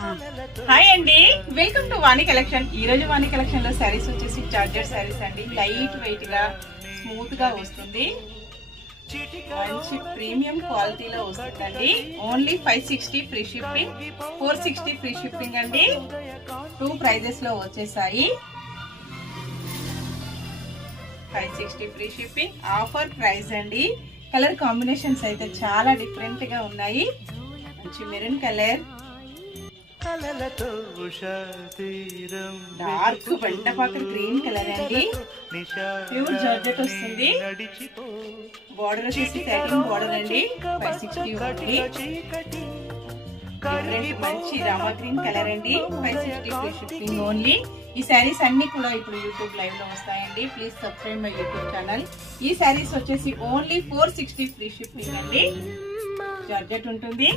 Hi అండి, welcome to Vani collection. ఈ రోజు వాణి కలెక్షన్ లో శారీస్ వచ్చేసి జార్జెట్ శారీస్ అండి. లైట్ వెయిట్ గా స్మూత్ గా వస్తుంది, మంచి ప్రీమియం క్వాలిటీలో వస్తుందండి. Only 560 free shipping, 460 free shipping అండి. 2 ప్రైజెస్ లో వచ్చేసాయి. 560 ఫ్రీ షిప్పింగ్ ఆఫర్ ప్రైస్ అండి. కలర్ కాంబినేషన్స్ అయితే చాలా డిఫరెంట్ గా ఉన్నాయి. మంచి మెరూన్ కలర్, డార్క్ బండపాకల్ గ్రీన్ కలర్ అండి. ప్యూర్ జార్జెట్ వస్తుంది. బార్డర్ వచ్చేసి సాటిన్ బార్డర్ అండి. 560 ఉంది. డిఫరెంట్ మంచి రామా గ్రీన్ కలర్ అండి. 560 ఫ్రీ షిప్పింగ్ ఓన్లీ. ఈ శారీస్ అన్ని కూడా ఇప్పుడు యూట్యూబ్ లైవ్ లో వస్తాయండి. Please subscribe my YouTube channel. ఈ శారీస్ వచ్చేసి ఓన్లీ 460 ఫ్రీ షిప్పింగ్ అండి. జార్జెట్ ఉంటుంది.